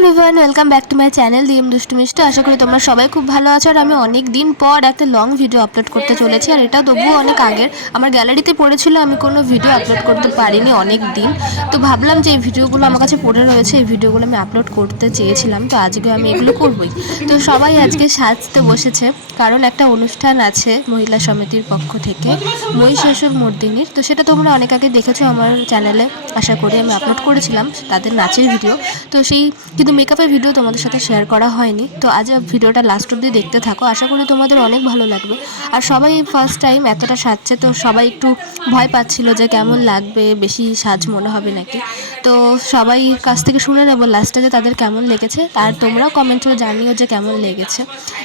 Everyone, welcome back to my channel DM দুষ্টু মিষ্টি। আশা করি তোমরা সবাই খুব ভালো আছো। আর আমি অনেক দিন পর একটা লং ভিডিও আপলোড করতে চলেছি। আর এটা তবুও অনেক আগের, আমার গ্যালারিতে পড়েছিল, আমি কোনো ভিডিও আপলোড করতে পারিনি অনেক দিন। তো ভাবলাম যে এই ভিডিওগুলো আমার কাছে পড়ে রয়েছে, এই ভিডিওগুলো আমি আপলোড করতে চেয়েছিলাম, তো আজকে আমি এগুলো করবই। তো সবাই আজকে সাজতে বসেছে, কারণ একটা অনুষ্ঠান আছে মহিলা সমিতির পক্ষ থেকে, মহিষাসুর মর্দিনীর। তো সেটা তোমরা অনেক আগে দেখেছো আমার চ্যানেলে, আশা করি আমি আপলোড করেছিলাম তাদের নাচের ভিডিও। তো সেই কিন্তু মেকআপের ভিডিও তোমাদের সাথে শেয়ার করা হয়নি। তো আজ ভিডিওটা লাস্ট অব্দি দেখতে থাকো, আশা করি তোমাদের অনেক ভালো লাগবে। আর সবাই ফার্স্ট টাইম এতটা সাজছে, তো সবাই একটু ভয় পাচ্ছিল যে কেমন লাগবে, বেশি সাজ মনে হবে নাকি। তো সবাই কাছ থেকে শুনে নেবো লাস্টে যে তাদের কেমন লেগেছে, আর তোমরাও কমেন্টে জানিও যে কেমন লেগেছে।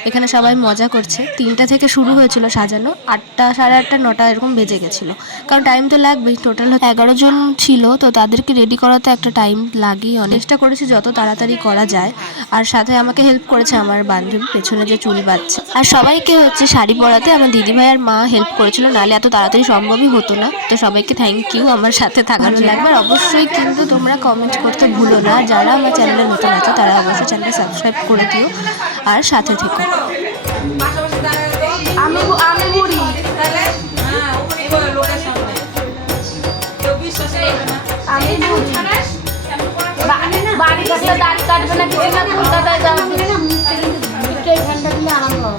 এখানে সবাই মজা করছে। 3টা থেকে শুরু হয়েছিল সাজানো, 8টা, সাড়ে 8টা, 9টা এরকম বেজে গেছিলো, কারণ টাইম তো লাগবেই। টোটাল 11 জন ছিল, তো তাদেরকে রেডি করাতে একটা টাইম লাগেই। চেষ্টা করেছি যত তাড়াতাড়ি করা যায়। আর সাথে আমাকে হেল্প করেছে আমার বান্ধবী, পেছনে যে চুল বাঁধছে। আর সবাইকে হচ্ছে শাড়ি পরাতে আমার দিদিভাই আর মা হেল্প করেছিল, নাহলে এত তাড়াতাড়ি সম্ভবই হতো না। তো সবাইকে থ্যাংক ইউ আমার সাথে থাকার লাগবে। আর অবশ্যই কিন্তু তোমরা কমেন্ট করতে ভুলো না, যারা আমার চ্যানেলে নতুন আছে তারা অবশ্যই চ্যানেলটা সাবস্ক্রাইব করে দিও আর সাথে থেকো। বাড়ি কাছে দাড়ি কাটবে না, কিছু না, কলকাতায় যাও, একটু এই ঠান্ডা দিলে আরাম পাবো।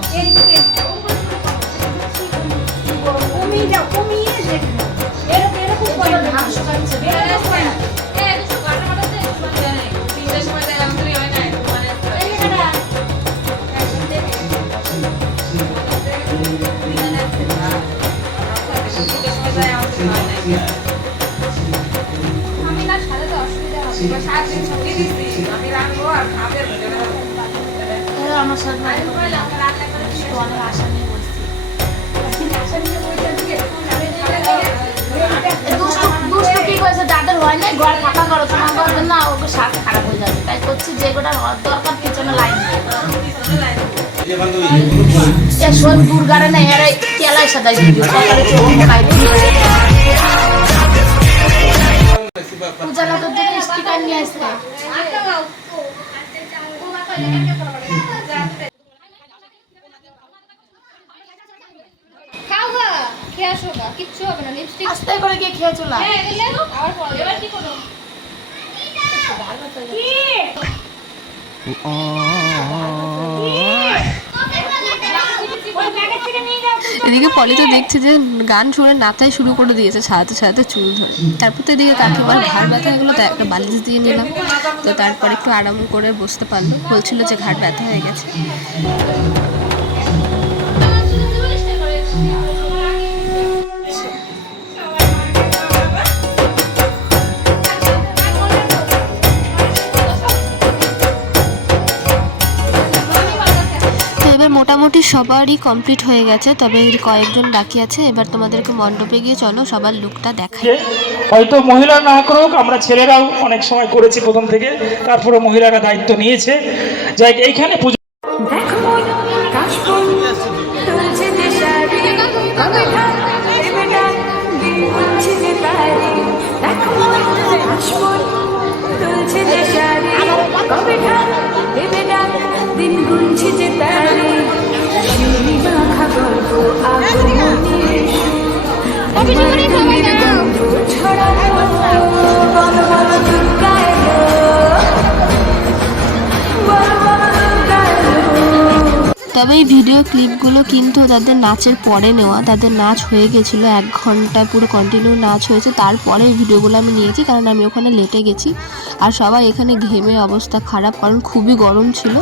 আমার সাথে অনেক আশা নিয়ে বসছি। দুষ্টু কি করেছে, যাদের হয় না ঘর ফাঁকা করো, তোমার জন্য ওকে স্বাদ খারাপ হয়ে যাবে, তাই করছি যেগুলো দরকার পিছনে লাইন সোদপুর গাড়ে না, এরা কেলায় সাজাই পূজা তোর জন্য স্টিকার নিয়ে আসছে। কিচ্ছু হবে না, লিপস্টিক আস্তে করে গিয়ে খেয়ে চলা। এদিকে পলি তো দেখছে যে গান শুনে নাচাই শুরু করে দিয়েছে, সাজাতে সাজাতে চুল ধরে। তারপর তো এদিকে কাকিমার ঘাড় ব্যথা হয়ে গেলো, তো একটা বালিশ দিয়ে নিলাম। তো তারপর একটু আরাম করে বসতে পারলো, বলছিল যে ঘাড় ব্যথা হয়ে গেছে। মোটামুটি সবারই কমপ্লিট হয়ে গেছে, তবে কয়েকজন বাকি আছে। এবার তোমাদেরকে মণ্ডপে গিয়ে চলো সবার লুকটা দেখাই। হয়তো মহিলা না করুক, আমরা ছেলেরাও অনেক সময় করেছি প্রথম থেকে, তারপরে মহিলারা দায়িত্ব নিয়েছে। যাই এইখানে পুজো তবে এই ভিডিও ক্লিপগুলো কিন্তু তাদের নাচের পরে নেওয়া। তাদের নাচ হয়ে গেছিলো, 1 ঘন্টা পুরো কন্টিনিউ নাচ হয়েছে। তারপরে এই ভিডিওগুলো আমি নিয়েছি, কারণ আমি ওখানে লেটে গেছি। আর সবাই এখানে ঘেমে অবস্থা খারাপ, কারণ খুবই গরম ছিল।